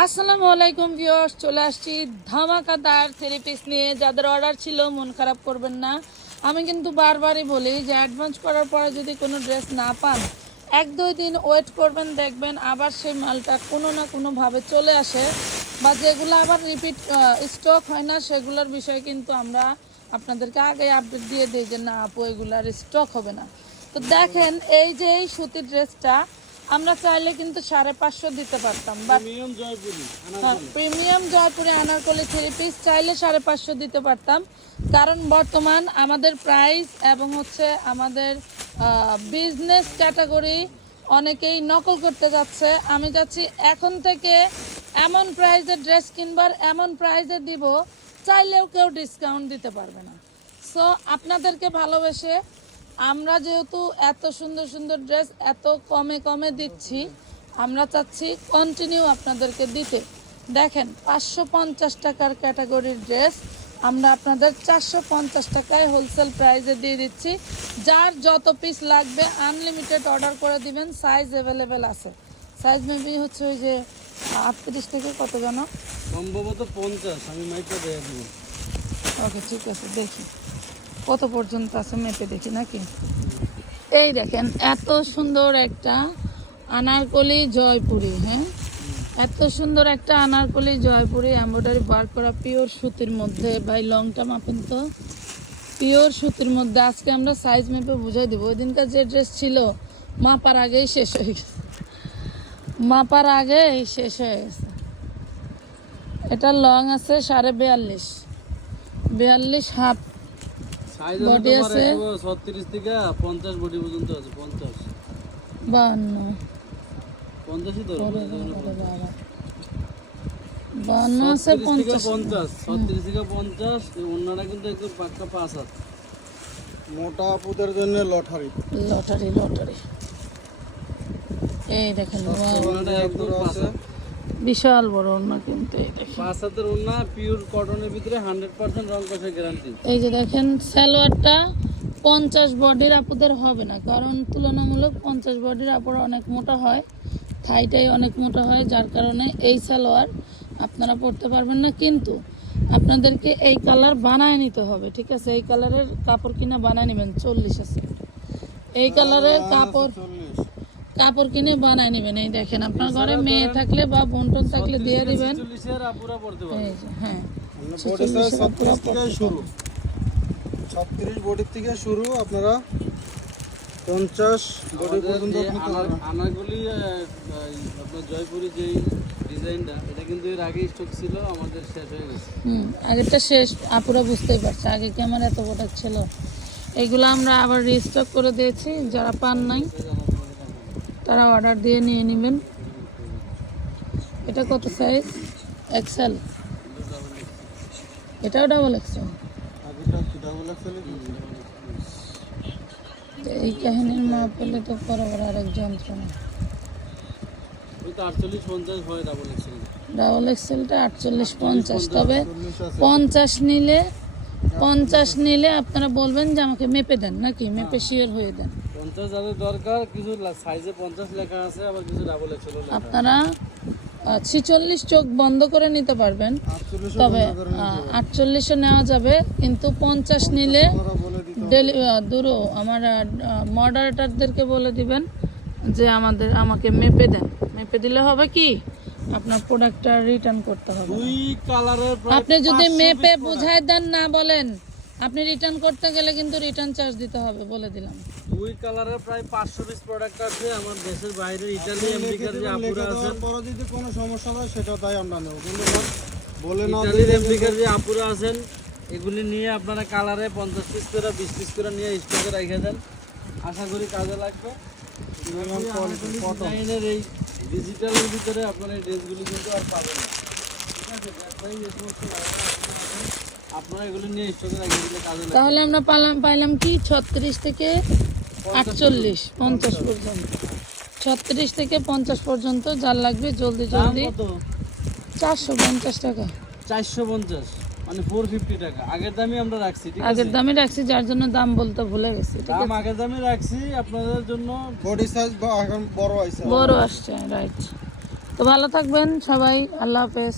আসসালামু আলাইকুম ভিউয়ার্স, চলে আসছি ধামাকাদার থ্রি পিস নিয়ে। যাদের অর্ডার ছিল, মন খারাপ করবেন না। আমি কিন্তু বারবারই বলি যে অ্যাডভান্স করার পরে যদি কোনো ড্রেস না পান, এক দুই দিন ওয়েট করবেন, দেখবেন আবার সেই মালটা কোনো না কোনোভাবে চলে আসে। বা যেগুলো আবার রিপিট স্টক হয় না, সেগুলোর বিষয়ে কিন্তু আমরা আপনাদেরকে আগে আপডেট দিয়ে দিই যে, না আপু, এগুলার স্টক হবে না। তো দেখেন, এই যে এই সুতির ড্রেসটা আমরা চাইলে কিন্তু সাড়ে পাঁচশো দিতে পারতাম প্রিমিয়াম জয়পুরে আনারকলি। থ্রি পিস চাইলে সাড়ে পাঁচশো দিতে পারতাম। কারণ বর্তমান আমাদের প্রাইস এবং হচ্ছে আমাদের বিজনেস ক্যাটাগরি অনেকেই নকল করতে যাচ্ছে। আমি যাচ্ছি এখন থেকে এমন প্রাইজে ড্রেস কিনবার এমন প্রাইজে দিব চাইলেও কেউ ডিসকাউন্ট দিতে পারবে না। সো আপনাদেরকে ভালোবেসে আমরা যেহেতু এত সুন্দর সুন্দর ড্রেস এত কমে কমে দিচ্ছি আমরা চাচ্ছি কন্টিনিউ আপনাদেরকে দিতে। দেখেন পাঁচশো পঞ্চাশ টাকার ক্যাটাগরির ড্রেস আমরা আপনাদের চারশো পঞ্চাশ টাকায় হোলসেল প্রাইসে দিয়ে দিচ্ছি। যার যত পিস লাগবে আনলিমিটেড অর্ডার করে দিবেন সাইজ অ্যাভেলেবেল আছে। সাইজ মেবি হচ্ছে ওই যে আটত্রিশ থেকে কত জানো সম্ভবত পঞ্চাশ আমি মাইকটা দিয়ে দিব ওকে ঠিক আছে দেখি। কত পর্যন্ত আছে মেপে দেখি নাকি? এই দেখেন, এত সুন্দর একটা আনারকলি জয়পুরি হ্যাঁ? এত সুন্দর একটা আনারকলি জয়পুরি এমব্রয়ডারি বার করা পিওর সুতির মধ্যে। ভাই লংটা মাপেন তো পিওর সুতির মধ্যে। আজকে আমরা সাইজ মেপে বুঝাই দেবো। ওই দিনকার যে ড্রেস ছিল, মাপার আগেই শেষ হয়ে গেছে। মাপার আগেই শেষ হয়ে গেছে। এটা লং আছে সাড়ে বিয়াল্লিশ। বিয়াল্লিশ হাফ Body আছে আছে? তোমার ছত্রিশ থেকে পঞ্চাশ বডি পর্যন্ত আছে পঞ্চাশ। বান্ন। পঞ্চাশই তো? ওরে বাবা। আছে ছত্রিশ থেকে পঞ্চাশ। পঞ্চাশ ছত্রিশ থেকে পঞ্চাশ এই অন্যরা কিন্তু একদম পাক্কা পাঁচ হাত। মোটা আপুদের জন্য লটারি। Lottery lottery. এই দেখেন অন্যটা একদম পাঁচ হাত। বিশাল বড় অন্য কিন্তু এই দেখেন। পাঁচ হাতের অন্য পিওর কটনের ভিতরে হান্ড্রেড পার্সেন্ট রং কষের গ্যারান্টি এই যে দেখেন সালোয়ারটা পঞ্চাশ বডির আপুদের হবে না কারণ তুলনামূলক পঞ্চাশ বডির আপুরা অনেক মোটা হয় থাইটাই অনেক মোটা হয় যার কারণে এই সালোয়ার আপনারা পরতে পারবেন না কিন্তু আপনাদেরকে এই কালার বানায় নিতে হবে ঠিক আছে? এই কালারের কাপড় কিনা বানায় নেবেন চল্লিশ আছে। এই কালারের কাপড় কাপড় কিনে বানায় নেবেন এই দেখেন আপনার ঘরে মেয়ে থাকলে বা বন্টন থাকলে দিয়ে দিবেন। হ্যাঁ। শুরু। ছত্রিশ বডির থেকে শুরু আপনারা পঞ্চাশ বডি পর্যন্ত আনারগুলি আপনার জয়পুরি যেই ডিজাইনটা এটা কিন্তু এর আগে স্টক ছিল আমাদের শেষ হয়ে গেছে। হুম আগেরটা শেষ আপুরা বুঝতেই পারছে আগে কি আমার এত প্রোডাক্ট ছিল। এগুলো আমরা আবার রিস্টক করে দিয়েছি যারা পান নাই। তারা অর্ডার দিয়ে নিয়ে নেবেন। এটা কত সাইজ এক্সেল এটাও ডাবল এক্সেল এই কাহিনীর মা পেলে তো বরাবর আরেক যন্ত্রণা। ডাবল এক্সেলটা আটচল্লিশ পঞ্চাশ। তবে পঞ্চাশ নিলে পঞ্চাশ নিলে আপনারা বলবেন যে আমাকে মেপে দেন নাকি? মেপে শিওর হয়ে দেন। পঞ্চাশ যাদের দরকার কিছু সাইজে পঞ্চাশ লেখা আছে আবার কিছু ডাবল এক্সেল আপনারা ছিচল্লিশ চোখ বন্ধ করে নিতে পারবেন। তবে আটচল্লিশে নেওয়া যাবে কিন্তু পঞ্চাশ নিলে ডেলি দূরও আমার মডারেটারদেরকে বলে দিবেন যে আমাদের আমাকে মেপে দেন। মেপে দিলে হবে কি? আপনার প্রোডাক্টটা রিটার্ন করতে হবে। দুই কালারের আপনি যদি মেপে। বুঝায় দেন না বলেন আপনি রিটার্ন করতে গেলে কিন্তু রিটার্ন চার্জ দিতে হবে বলে দিলাম। দুই কালারের প্রায় পাঁচশো পিস প্রোডাক্ট আছে আমার দেশের বাইরে ইটালি আমেরিকার যে আপুরা আছেন দেওয়ার পরে যদি কোনো সমস্যা হয় সেটা তাই আমরা নেব। কিন্তু বলে না ইটালির আমেরিকার যে আপুরা আছেন এগুলি নিয়ে আপনারা কালারে পঞ্চাশ পিস করে বিশ পিস করে নিয়ে স্টকে রেখে দেন। আশা করি কাজে লাগবে। এই ডিজিটালের ভিতরে আপনার এই ড্রেসগুলি কিন্তু আর পাবেন না। ঠিক আছে? ব্যবসায়ী যে সমস্ত আপনারা এগুলি নিয়ে স্টকে রেখে দিলে কাজে তাহলে আমরা পাইলাম পাইলাম কি? ছত্রিশ থেকে আটচল্লিশ পঞ্চাশ পর্যন্ত। ছত্রিশ থেকে পঞ্চাশ পর্যন্ত যার লাগবে জলদি জলদি চারশো পঞ্চাশ টাকা। চারশো পঞ্চাশ। মানে ফোর ফিফটি টাকা। আগের দামই আমরা রাখছি ঠিক আছে? আগের দামে রাখছি যার জন্য দাম বলতে ভুলে গেছি ঠিক দাম আগের দামই রাখছি আপনাদের জন্য বডি সাইজ এখন বড় হয়েছে। বড় আসছে রাইট তো ভালো থাকবেন সবাই আল্লাহ হাফেজ।